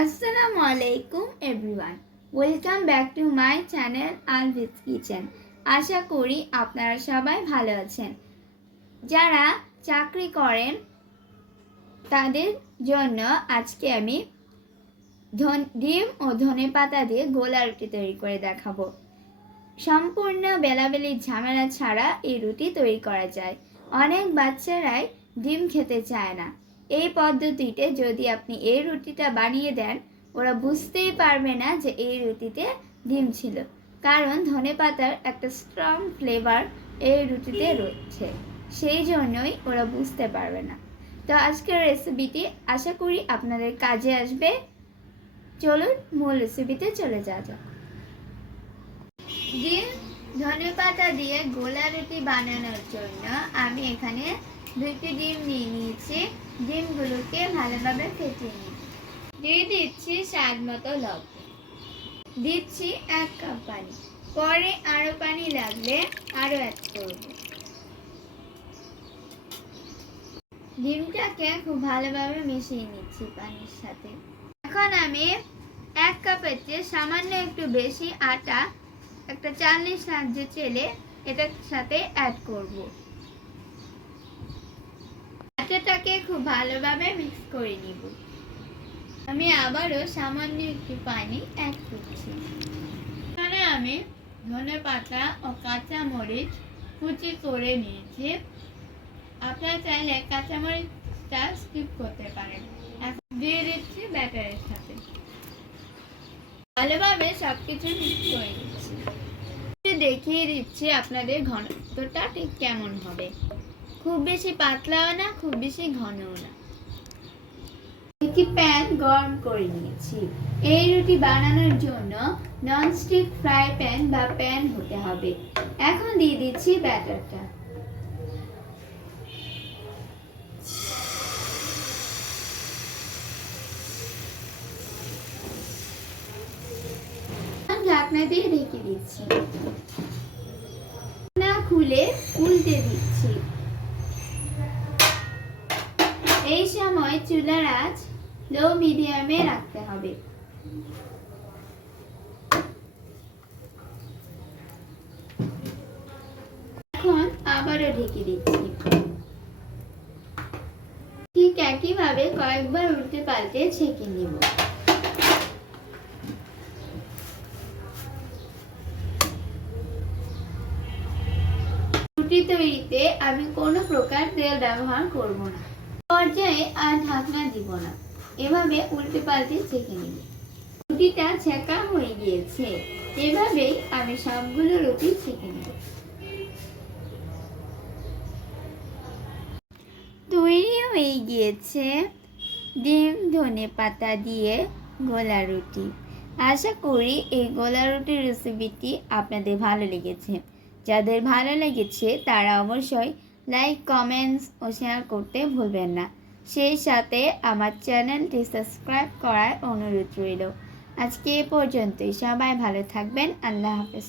আসসালামু আলাইকুম everyone, welcome back to my channel Alvi's kitchen. আশা করি আপনারা সবাই ভালো আছেন। যারা চাকরি করেন তাদের জন্য আজকে আমি ডিম ও ধনেপাতা দিয়ে গোলা রুটি তৈরি করে দেখাবো। সম্পূর্ণ বেলাবেলি ঝামেলা ছাড়া এই রুটি তৈরি করা যায়। অনেক বাচ্চারাই ডিম খেতে চায় না। এই পদ্ধতিতে যদি আপনি এই রুটিটা বানিয়ে দেন, ওরা বুঝতেই পারবে না যে এই রুটিতে ডিম ছিল, কারণ ধনেপাতার একটা স্ট্রং ফ্লেভার এই রুটিতে রয়েছে, সেই জন্যই ওরা বুঝতে পারবে না। তো আজকের রেসিপিটি আশা করি আপনাদের কাজে আসবে। চলুন মূল রেসিপিতে চলে যাওয়া যাক। ডিম ধনেপাতা দিয়ে গোলা রুটি বানানোর জন্য আমি এখানে 2টি ডিম নিয়ে নিয়েছি। ডিমগুলোকে ভালোভাবে ফেটিয়ে নিই। দিয়ে দিচ্ছি স্বাদ মতো লবণ, দিচ্ছি 1 কাপ পানি। পরে আরো পানি লাগলে আরো অ্যাড করব। ডিমটাকে খুব ভালোভাবে মিশিয়ে নিচ্ছি পানির সাথে। এখন আমি 1 কাপের চেয়ে সামান্য একটু বেশি আটা একটা চালনির সাহায্যে চেলে এটার সাথে অ্যাড করব। আটাটাকে খুব ভালোভাবে মিক্স করে নিব। আমি আবারও সামান্য একটু পানি অ্যাড করছি। এখানে আমি ধনেপাতা ও কাঁচা মরিচ কুচি করে নিয়েছি। আপনারা চাইলে কাঁচা মরিচটা স্কিপ করতে পারেন। এখন দিয়ে দিচ্ছি ব্যাটারের সাথে। ভালোভাবে সবকিছু মিক্স করে দিচ্ছি। দেখিয়ে দিচ্ছি আপনাদের ঘনত্বটা ঠিক কেমন হবে। খুব বেশি পাতলাও না, খুব বেশি ঘনও না। একটি প্যান গরম করে নিয়েছি। এই রুটি বানানোর জন্য ননস্টিক ফ্রাই প্যান বা প্যান হতে হবে। এখন দিয়ে দিচ্ছি ব্যাটারটা। ঢাকনা দিয়ে ঢেকে দিচ্ছি। না খুলে উল্টে দিচ্ছি। এই সময় চুলার আঁচ লো মিডিয়ামে রাখতে হবে। এখন আবারও ঢেকে দিচ্ছি। ঠিক একইভাবে কয়েকবার উল্টে পাল্টে ছেঁকে নিব। রুটি তৈরিতে আমি কোনো প্রকার তেল ব্যবহার করব না। পর্যায়ে আর ঢাকনা দিব না, এভাবে উল্টে পাল্টে ছেঁকে নিব। রুটিটা ছেঁকা হয়ে গিয়েছে। এভাবেই আমি সবগুলো রুটি ছেঁকে নেব। তৈরি হয়ে গিয়েছে ডিম ধনেপাতা দিয়ে গোলা রুটি। আশা করি এই গোলা রুটির রেসিপিটি আপনাদের ভালো লেগেছে। যাদের ভালো লেগেছে তারা অবশ্যই লাইক, কমেন্টস ও শেয়ার করতে ভুলবেন না। সেই সাথে আমার চ্যানেলটি সাবস্ক্রাইব করার অনুরোধ রইল। আজকে এ পর্যন্তই। সবাই ভালো থাকবেন। আল্লাহ হাফেজ।